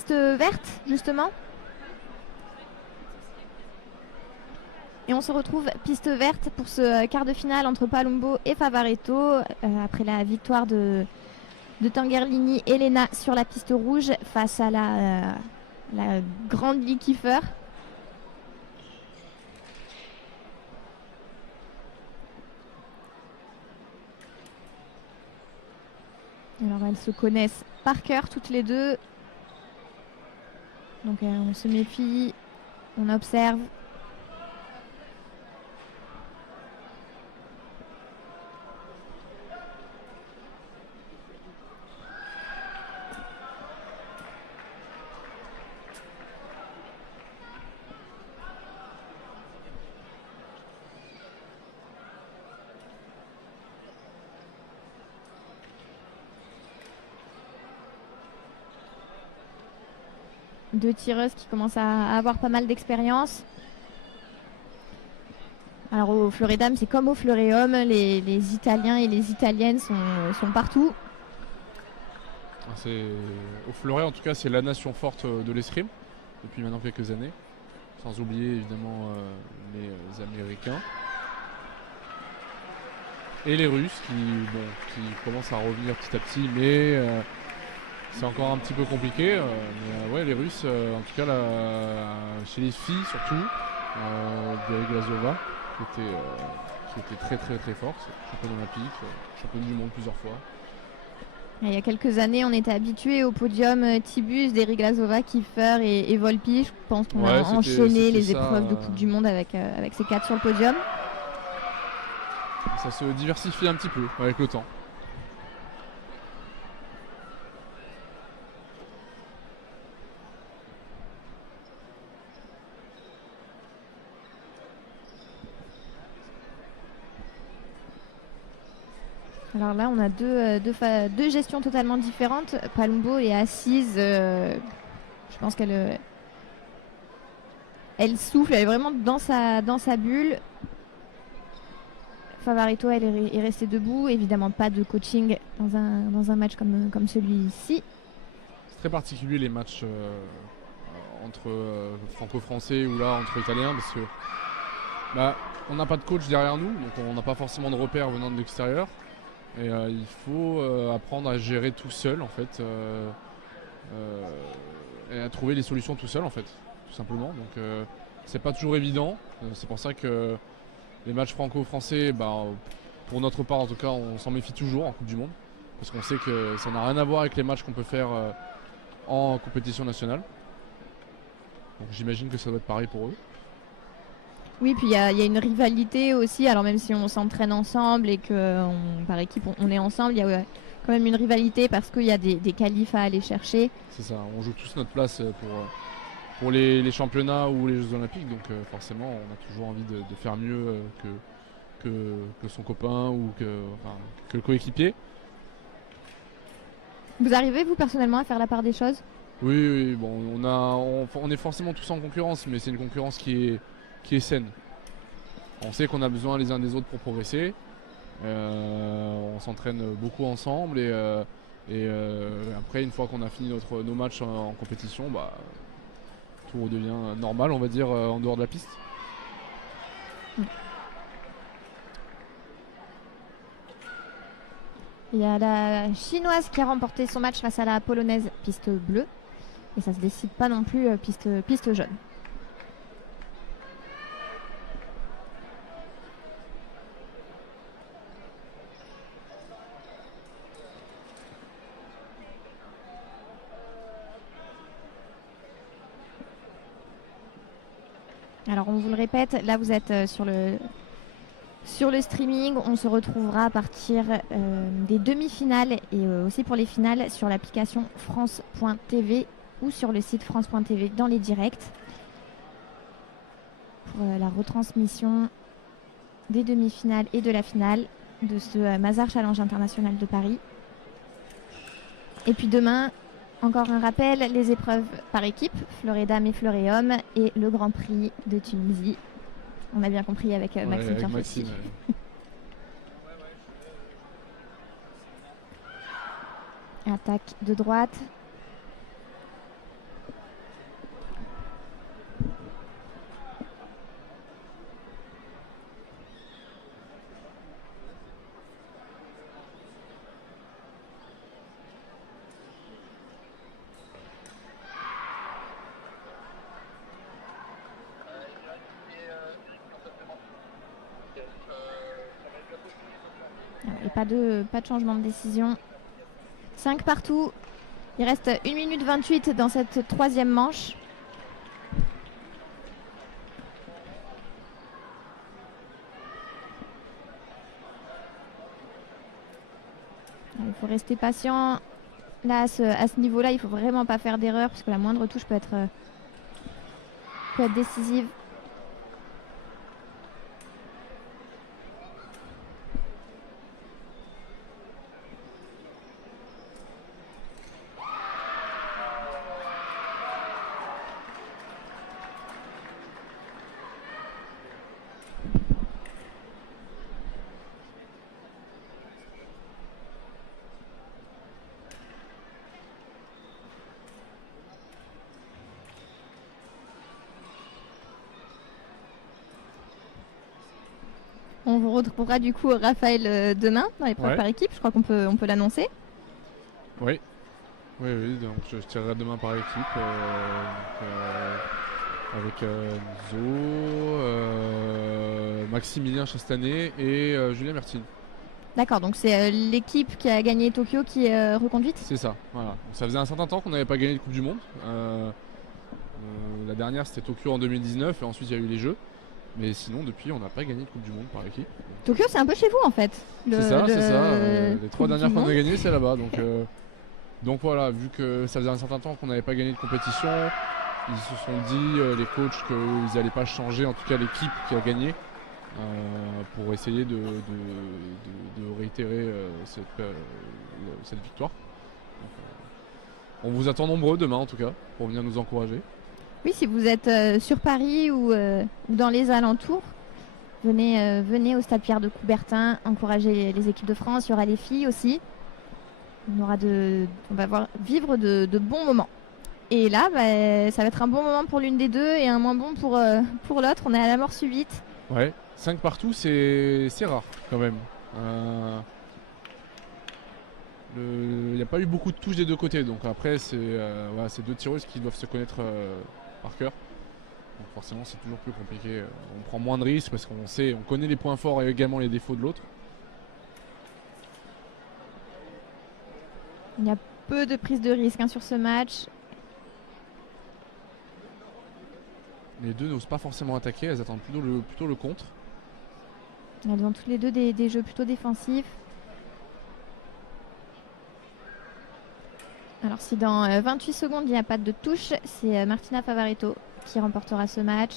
Piste verte, justement. Et on se retrouve piste verte pour ce quart de finale entre Palumbo et Favaretto. Après la victoire de Tanguerlini et Elena sur la piste rouge face à la grande Lee Kiefer. Alors elles se connaissent par cœur toutes les deux. Donc on se méfie, on observe. Deux tireuses qui commencent à avoir pas mal d'expérience. Alors au fleuret dames, c'est comme au fleuret hommes, les Italiens et les Italiennes sont partout. Au fleuret, en tout cas, c'est la nation forte de l'escrime depuis maintenant quelques années. Sans oublier évidemment les Américains. Et les Russes qui commencent à revenir petit à petit, mais c'est encore un petit peu compliqué. Mais ouais, les Russes, en tout cas chez les filles surtout, Deriglasova, qui était très très très forte, championne olympique, championne du monde plusieurs fois. Il y a quelques années, on était habitué au podium Tibus, Deriglasova, Kiefer et Volpi. Je pense qu'on a enchaîné les épreuves de Coupe du Monde avec ces quatre sur le podium. Ça se diversifie un petit peu avec le temps. Alors là, on a deux gestions totalement différentes. Palumbo est assise. Je pense qu'elle souffle, elle est vraiment dans sa bulle. Favaretto, elle est restée debout. Évidemment, pas de coaching dans un match comme celui-ci. C'est très particulier les matchs entre franco-français ou là entre italiens parce que on n'a pas de coach derrière nous, donc on n'a pas forcément de repères venant de l'extérieur. Et il faut apprendre à gérer tout seul en fait et à trouver les solutions tout seul en fait, tout simplement. Donc c'est pas toujours évident. C'est pour ça que les matchs franco-français, pour notre part en tout cas, on s'en méfie toujours en Coupe du Monde. Parce qu'on sait que ça n'a rien à voir avec les matchs qu'on peut faire en compétition nationale. Donc j'imagine que ça doit être pareil pour eux. Oui, puis il y a une rivalité aussi. Alors même si on s'entraîne ensemble et que par équipe on est ensemble, il y a quand même une rivalité parce qu'il y a des qualifs à aller chercher. C'est ça, on joue tous notre place pour les championnats ou les Jeux Olympiques. Donc forcément, on a toujours envie de faire mieux que son copain ou que le coéquipier. Vous arrivez, vous, personnellement, à faire la part des choses ? Oui, bon, on est forcément tous en concurrence, mais c'est une concurrence qui est saine. On sait qu'on a besoin les uns des autres pour progresser. On s'entraîne beaucoup ensemble et après, une fois qu'on a fini nos matchs en compétition, tout redevient normal, on va dire, en dehors de la piste. Il y a la chinoise qui a remporté son match face à la polonaise piste bleue. Et ça se décide pas non plus piste jaune. Alors on vous le répète, là vous êtes sur le streaming. On se retrouvera à partir des demi-finales et aussi pour les finales sur l'application France.tv ou sur le site France.tv dans les directs pour la retransmission des demi-finales et de la finale de ce Mazars Challenge International de Paris. Et puis demain, encore un rappel, les épreuves par équipe, fleuret dames et fleuret hommes, et le Grand Prix de Tunisie. On a bien compris avec Maxime Pierre-Fauci. Attaque de droite. Et pas de changement de décision. 5 partout. Il reste 1 minute 28 dans cette troisième manche. Il faut rester patient. Là, à ce niveau-là, il ne faut vraiment pas faire d'erreur parce que la moindre touche peut être décisive. On vous retrouvera du coup Raphaël demain dans l'épreuve par équipe. Je crois qu'on peut l'annoncer. Oui, donc je tirerai demain par équipe avec Enzo, Maximilien Chastanet et Julien Mertine. D'accord, donc c'est l'équipe qui a gagné Tokyo qui est reconduite. C'est ça, voilà. Donc ça faisait un certain temps qu'on n'avait pas gagné de Coupe du Monde. La dernière c'était Tokyo en 2019 et ensuite il y a eu les Jeux. Mais sinon, depuis, on n'a pas gagné de Coupe du Monde par équipe. Tokyo, c'est un peu chez vous en fait. C'est ça. Les 3 dernières qu'on a gagnées, c'est là-bas. Donc voilà, vu que ça faisait un certain temps qu'on n'avait pas gagné de compétition, ils se sont dit, les coachs, qu'ils n'allaient pas changer, en tout cas l'équipe qui a gagné, pour essayer de réitérer cette victoire. Donc, on vous attend nombreux demain, en tout cas, pour venir nous encourager. Oui, si vous êtes sur Paris ou dans les alentours, venez au Stade Pierre de Coubertin, encourager les équipes de France. Il y aura les filles aussi. On va vivre de bons moments. Et là, ça va être un bon moment pour l'une des deux et un moins bon pour l'autre. On est à la mort subite. Ouais, 5 partout, c'est rare quand même. Il n'y a pas eu beaucoup de touches des deux côtés. Donc après, c'est deux tireuses qui doivent se connaître par cœur. Donc forcément c'est toujours plus compliqué. On prend moins de risques parce qu'on connaît les points forts et également les défauts de l'autre. Il y a peu de prise de risque sur ce match. Les deux n'osent pas forcément attaquer, elles attendent plutôt le contre. Elles ont tous les deux des jeux plutôt défensifs. Alors si dans 28 secondes il n'y a pas de touche, c'est Martina Favaretto qui remportera ce match.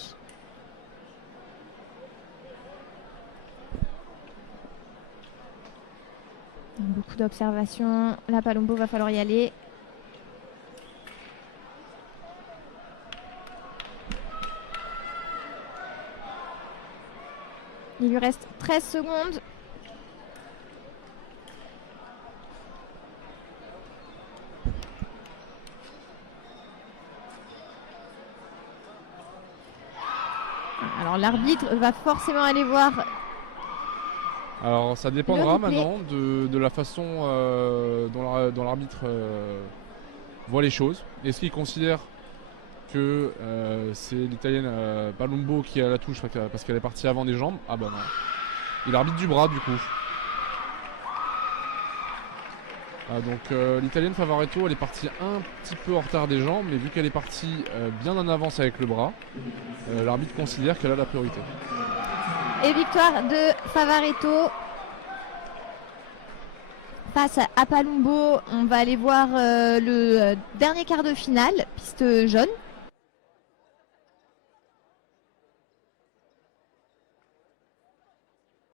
Beaucoup d'observations. Là, Palumbo, va falloir y aller. Il lui reste 13 secondes. Alors l'arbitre va forcément aller voir. Alors ça dépendra maintenant de la façon dont l'arbitre voit les choses. Est-ce qu'il considère que c'est l'Italienne Palumbo qui a la touche parce qu'elle est partie avant des jambes? Ah bah non. Il arbitre du bras du coup. Donc l'Italienne Favaretto, elle est partie un petit peu en retard des jambes, mais vu qu'elle est partie bien en avance avec le bras, l'arbitre considère qu'elle a la priorité. Et victoire de Favaretto face à Palumbo. On va aller voir le dernier quart de finale, piste jaune.